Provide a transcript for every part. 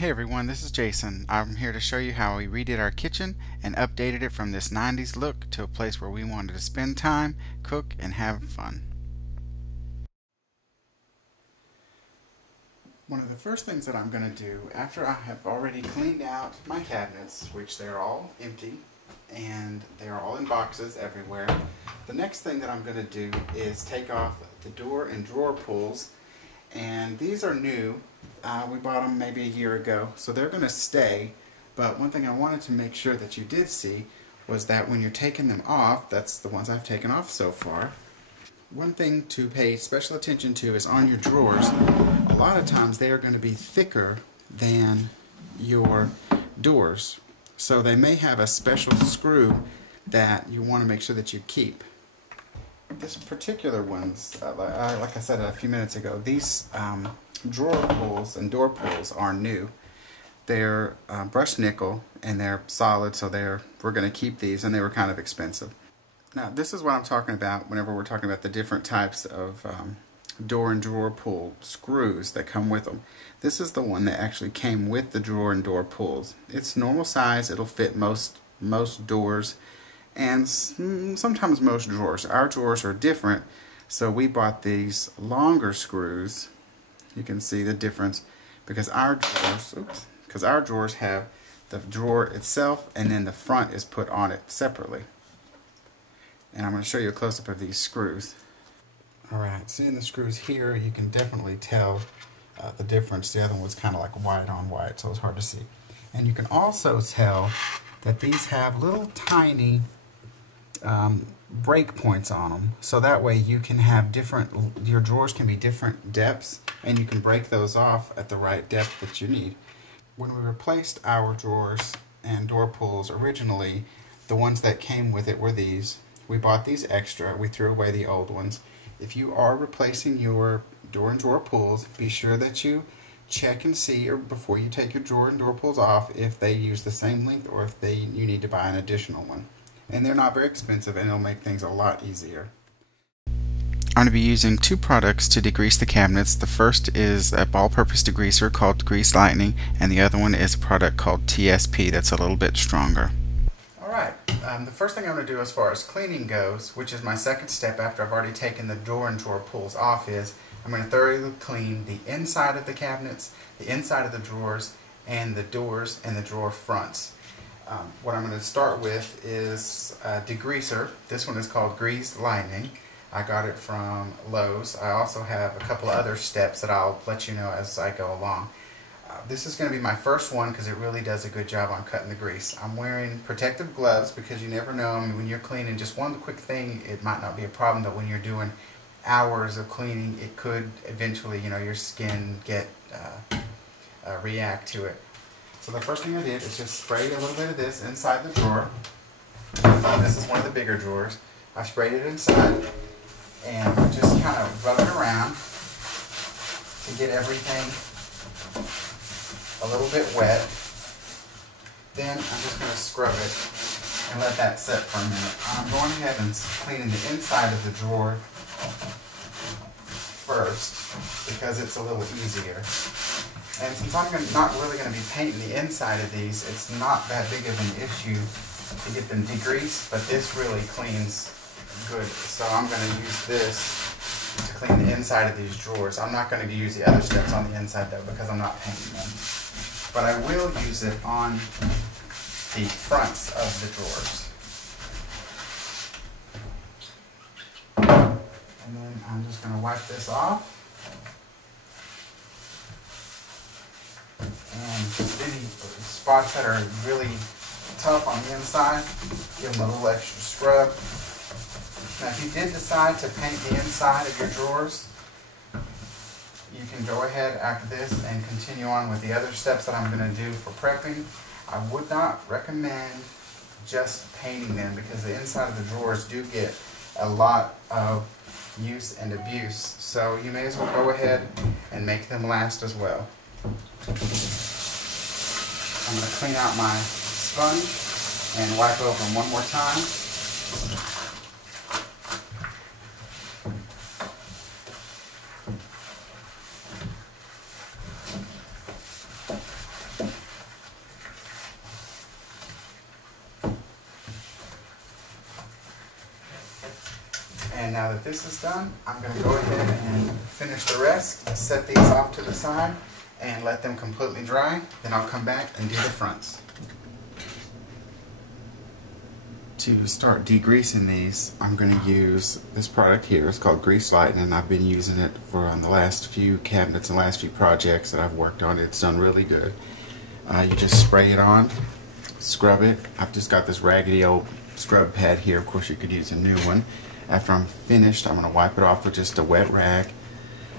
Hey everyone, this is Jason. I'm here to show you how we redid our kitchen and updated it from this 90s look to a place where we wanted to spend time, cook, and have fun. One of the first things that I'm going to do after I have already cleaned out my cabinets, which they're all empty and they're all in boxes everywhere, the next thing that I'm going to do is take off the door and drawer pulls. And these are new. We bought them maybe a year ago, so they're going to stay. But one thing I wanted to make sure that you did see was that when you're taking them off, that's the ones I've taken off so far, one thing to pay special attention to is on your drawers. A lot of times they are going to be thicker than your doors. So they may have a special screw that you want to make sure that you keep. This particular ones, like I said a few minutes ago, these drawer pulls and door pulls are new. They're brushed nickel and they're solid, so we're going to keep these, and they were kind of expensive. Now this is what I'm talking about whenever we're talking about the different types of door and drawer pull screws that come with them. This is the one that actually came with the drawer and door pulls. It's normal size. It'll fit most doors and sometimes most drawers. Our drawers are different, so we bought these longer screws. You can see the difference because our drawers have the drawer itself and then the front is put on it separately. And I'm going to show you a close-up of these screws. Alright, seeing the screws here, you can definitely tell the difference. The other one was kind of like white on white, so it's hard to see. And you can also tell that these have little tiny break points on them, so that way you can have your drawers can be different depths, and you can break those off at the right depth that you need. When we replaced our drawers and door pulls originally, the ones that came with it were these. We bought these extra. We threw away the old ones. If you are replacing your door and drawer pulls, be sure that you check and see, or before you take your drawer and door pulls off, if they use the same length or if you need to buy an additional one. And they're not very expensive, and it'll make things a lot easier. I'm going to be using two products to degrease the cabinets. The first is a all-purpose degreaser called Grease Lightning, and the other one is a product called TSP that's a little bit stronger. Alright, the first thing I'm going to do as far as cleaning goes, which is my second step after I've already taken the door and drawer pulls off, is I'm going to thoroughly clean the inside of the cabinets, the inside of the drawers, and the doors and the drawer fronts. What I'm going to start with is a degreaser. This one is called Grease Lightning. I got it from Lowe's. I also have a couple of other steps that I'll let you know as I go along. This is going to be my first one because it really does a good job on cutting the grease. I'm wearing protective gloves because you never know. I mean, when you're cleaning just one quick thing, it might not be a problem, but when you're doing hours of cleaning, it could eventually, your skin react to it. So the first thing I did is just sprayed a little bit of this inside the drawer. This is one of the bigger drawers. I sprayed it inside and just kind of rub it around to get everything a little bit wet. Then I'm just going to scrub it and let that set for a minute. I'm going ahead and cleaning the inside of the drawer first because it's a little easier. And since I'm not really going to be painting the inside of these, it's not that big of an issue to get them degreased, but this really cleans good. So I'm going to use this to clean the inside of these drawers. I'm not going to use the other steps on the inside though because I'm not painting them. But I will use it on the fronts of the drawers. And then I'm just going to wipe this off. And just any spots that are really tough on the inside, give them a little extra scrub. Now if you did decide to paint the inside of your drawers, you can go ahead after this and continue on with the other steps that I'm going to do for prepping. I would not recommend just painting them because the inside of the drawers do get a lot of use and abuse. So you may as well go ahead and make them last as well. I'm going to clean out my sponge and wipe over them one more time. And now that this is done, I'm going to go ahead and finish the rest, set these off to the side, and let them completely dry. Then I'll come back and do the fronts. To start degreasing these, I'm going to use this product here. It's called Grease Lightning, and I've been using it for on the last few cabinets and last few projects that I've worked on. It's done really good. You just spray it on, scrub it. I've just got this raggedy old scrub pad here. Of course, you could use a new one. After I'm finished, I'm going to wipe it off with just a wet rag.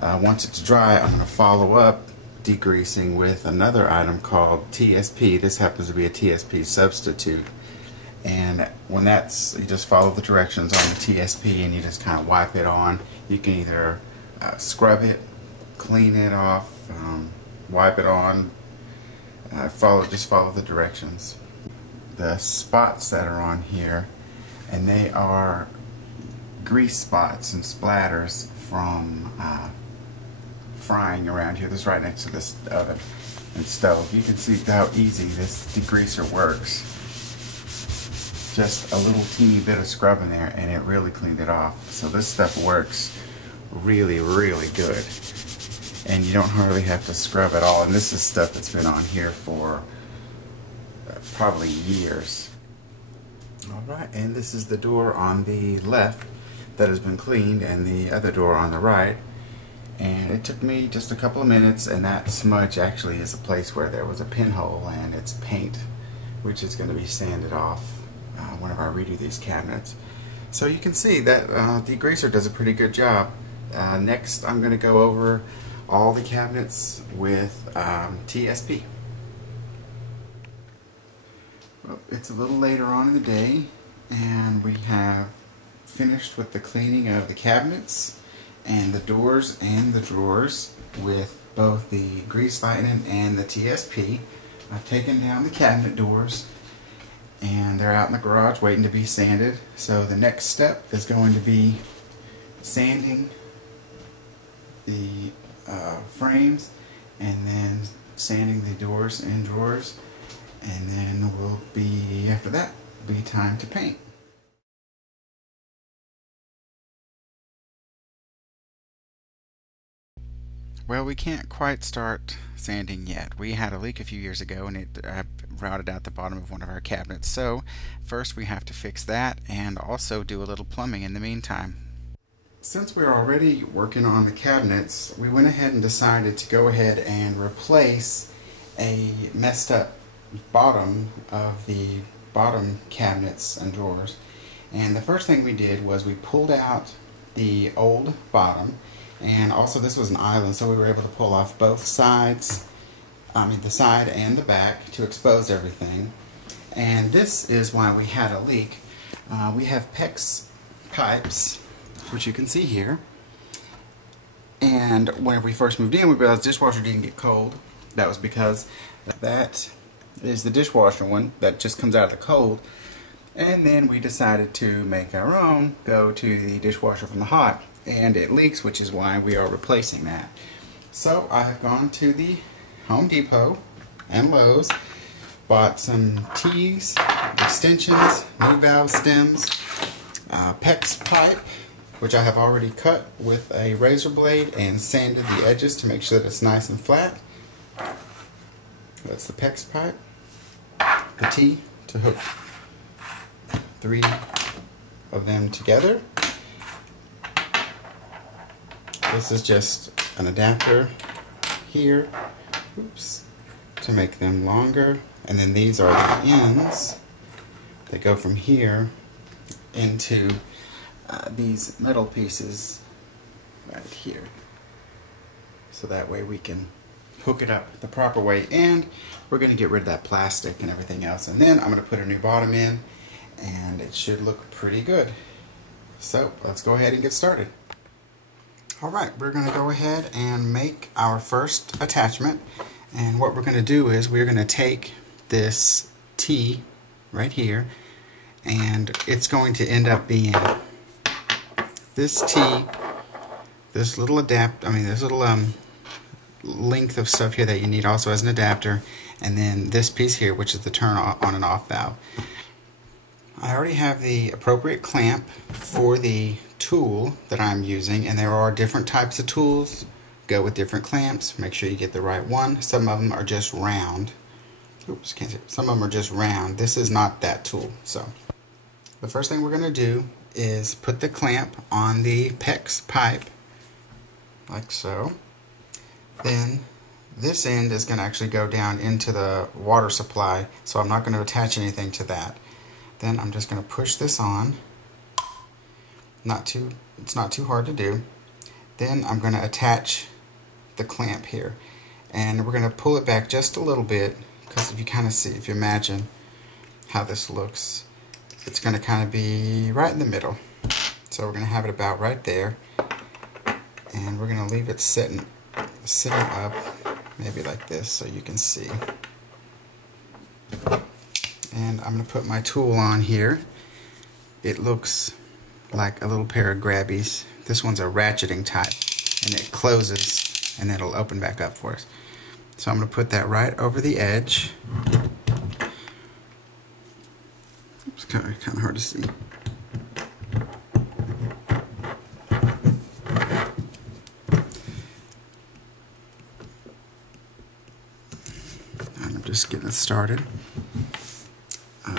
Once it's dry, I'm going to follow up degreasing with another item called TSP. This happens to be a TSP substitute. And when that's, you just follow the directions on the TSP and you just kind of wipe it on. You can either scrub it, clean it off, wipe it on, just follow the directions. The spots that are on here, and they are grease spots and splatters from frying around here. This is right next to this oven and stove. You can see how easy this degreaser works. Just a little teeny bit of scrub in there and it really cleaned it off. So this stuff works really, really good. And you don't hardly have to scrub at all. And this is stuff that's been on here for probably years. Alright, and this is the door on the left that has been cleaned, and the other door on the right. And it took me just a couple of minutes, and that smudge actually is a place where there was a pinhole, and it's paint, which is going to be sanded off whenever I redo these cabinets. So you can see that degreaser does a pretty good job. Next, I'm going to go over all the cabinets with TSP. Well, it's a little later on in the day, and we have finished with the cleaning of the cabinets and the doors and the drawers with both the Grease Lightning and the TSP. I've taken down the cabinet doors, and they're out in the garage waiting to be sanded. So the next step is going to be sanding the frames, and then sanding the doors and drawers, and then we'll be, after that, be time to paint. Well, we can't quite start sanding yet. We had a leak a few years ago, and it routed out the bottom of one of our cabinets. So first we have to fix that and also do a little plumbing in the meantime. Since we're already working on the cabinets, we went ahead and decided to go ahead and replace a messed up bottom of the bottom cabinets and drawers. And the first thing we did was we pulled out the old bottom, and also this was an island, so we were able to pull off both sides, the side and the back, to expose everything. And this is why we had a leak. We have PEX pipes, which you can see here, and whenever we first moved in, we realized the dishwasher didn't get cold. That was because that is the dishwasher one that just comes out of the cold, and then we decided to make our own, go to the dishwasher from the hot, and it leaks, which is why we are replacing that. So I have gone to the Home Depot and Lowe's, bought some T's, extensions, new valve stems, PEX pipe, which I have already cut with a razor blade and sanded the edges to make sure that it's nice and flat. That's the PEX pipe, the T to hook 3 of them together. This is just an adapter here, oops, to make them longer, and then these are the ends that go from here into these metal pieces right here, so that way we can hook it up the proper way. And we're going to get rid of that plastic and everything else, and then I'm going to put a new bottom in, and it should look pretty good. So let's go ahead and get started. Alright, we're going to go ahead and make our first attachment, and what we're going to do is we're going to take this T right here, and it's going to end up being this T, this little this little length of stuff here that you need also as an adapter, and then this piece here, which is the turn on and off valve. I already have the appropriate clamp for the tool that I'm using, and there are different types of tools. Go with different clamps. Make sure you get the right one. Some of them are just round. Oops, can't see. Some of them are just round. This is not that tool. So the first thing we're going to do is put the clamp on the PEX pipe, like so. Then this end is going to actually go down into the water supply, so I'm not going to attach anything to that. Then I'm just going to push this on. It's not too hard to do. Then I'm going to attach the clamp here, and we're going to pull it back just a little bit, because if you kind of see, if you imagine how this looks, it's going to kind of be right in the middle. So we're going to have it about right there, and we're going to leave it sitting up maybe like this so you can see. And I'm going to put my tool on here. It looks like a little pair of grabbies. This one's a ratcheting type, and it closes and it'll open back up for us. So I'm going to put that right over the edge. It's kind of hard to see. I'm just getting it started.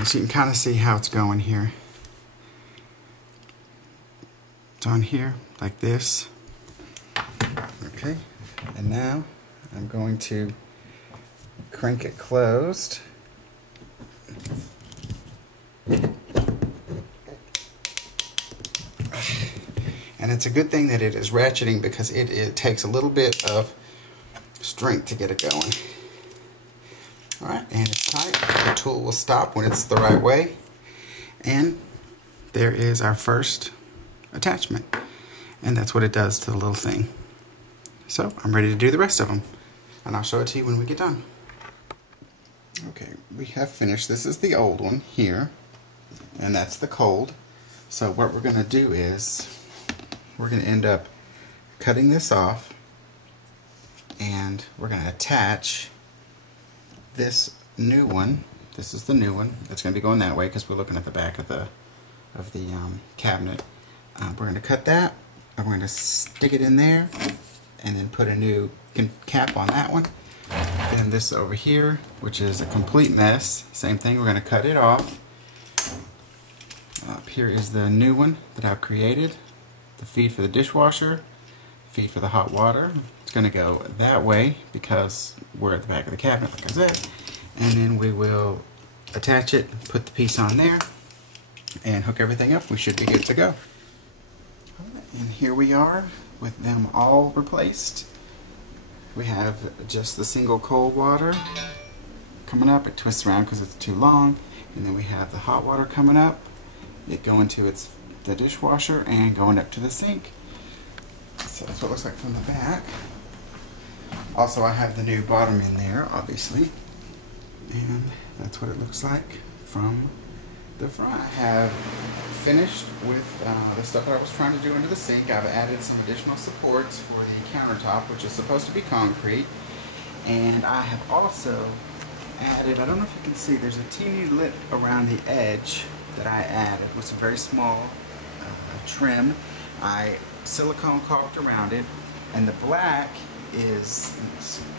So you can kind of see how it's going here. It's on here like this. Okay, and now I'm going to crank it closed. And it's a good thing that it is ratcheting, because it takes a little bit of strength to get it going. Alright, and it's tight. The tool will stop when it's the right way. And there is our first attachment. And that's what it does to the little thing. So I'm ready to do the rest of them, and I'll show it to you when we get done. Okay, we have finished. This is the old one here, and that's the cold. So what we're going to do is we're going to end up cutting this off, and we're going to attach this new one. This is the new one. It's going to be going that way because we're looking at the back of the cabinet. We're going to cut that, and we're going to stick it in there, and then put a new cap on that one. Then this over here, which is a complete mess, same thing, we're going to cut it off. Up here is the new one that I've created. The feed for the dishwasher, feed for the hot water. It's going to go that way because we're at the back of the cabinet, like I said. And then we will attach it, put the piece on there, and hook everything up. We should be good to go. And here we are with them all replaced. We have just the single cold water coming up. It twists around because it's too long. And then we have the hot water coming up. It going to the dishwasher and going up to the sink. So that's what it looks like from the back. Also, I have the new bottom in there, obviously. And that's what it looks like from the front. I have finished with the stuff that I was trying to do into the sink. I've added some additional supports for the countertop, which is supposed to be concrete. And I have also added, I don't know if you can see, there's a teeny lip around the edge that I added with some very small trim. I silicone caulked around it, and the black is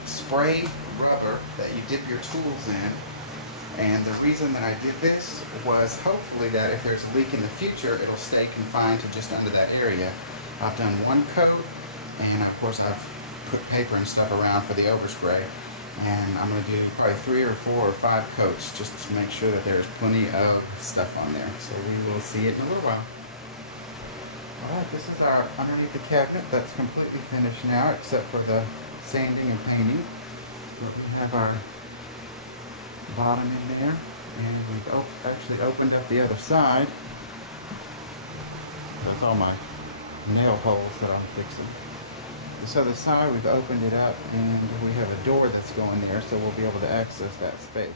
spray rubber that you dip your tools in. And the reason that I did this was hopefully that if there's a leak in the future, it'll stay confined to just under that area. I've done one coat, and of course I've put paper and stuff around for the overspray. And I'm going to do probably 3 or 4 or 5 coats just to make sure that there's plenty of stuff on there. So we will see it in a little while. Alright, this is our underneath the cabinet. That's completely finished now, except for the sanding and painting. We have our bottom in there, and we've actually opened up the other side. That's all my nail holes that I'm fixing. This other side, we've opened it up, and we have a door that's going there, so we'll be able to access that space.